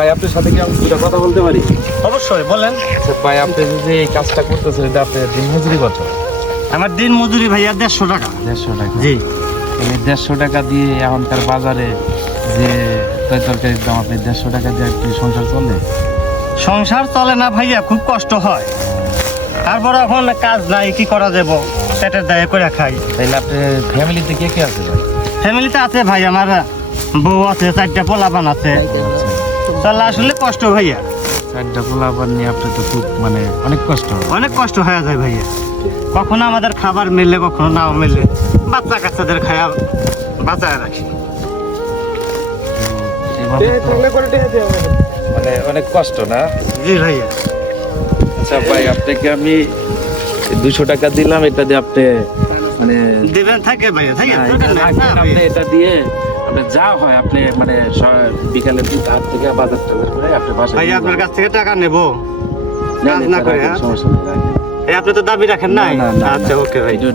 ভাই আপনার সাথে কি আমি দুটো কথা বলতে পারি? অবশ্যই বলেন। আচ্ছা ভাই, আপনি যে এই কাজটা করতেছেন এটা আপনার দিন মজুরি কত? আমার দিন মজুরি ভাইয়া 150 টাকা। 150 টাকা। জি। এই 150 টাকা দিয়ে এখনকার বাজারে যে তরকারির দাম, আপনি 150 টাকা দিয়ে একটু সংসার চলে? সংসার চলে না ভাইয়া, খুব কষ্ট হয়। তারপর এখন কাজ নাই, কি করা যাব, পেটের দায়ে করে খাই। তাইলে আপনার ফ্যামিলিতে কে কে আছে ভাই? ফ্যামিলিতে আছে ভাই, আমার বউ আছে, 4টা পোলাপান আছে। তাহলে আসলে কষ্ট ভাইয়া, 4টা পোলাপান নিয়ে আপনার তো খুব মানে অনেক কষ্ট হয়। অনেক কষ্ট হয়ে যায় ভাইয়া। কখনো আমাদের খাবার মেলে, কখনো নাও মেলে। বাচ্চা কাচ্চাদের খায়া বাঁচায় রাখি। মানে অনেক কষ্ট না? জি ভাইয়া। আচ্ছা ভাই, আপনাকে আমি 200 টাকা দিলাম, এটা দিয়ে আপনি মানে দিবেন থাকে ভাইয়া, থাকে না, এটা রাখেন, আপনি এটা দিয়ে আপনি যা হয় আপনি মানে বিকালে 2টা থেকে বাজার টাজার করে আপনি বাসায় ভাইয়া আপনার কাছ থেকে টাকা নেবো না, কাজ না করে, হ্যাঁ? সমস্যা নেই, রাখেন। এই আপনি তো দাবি রাখেন নাই? না, না, না, আচ্ছা ওকে ভাই। ভিডিও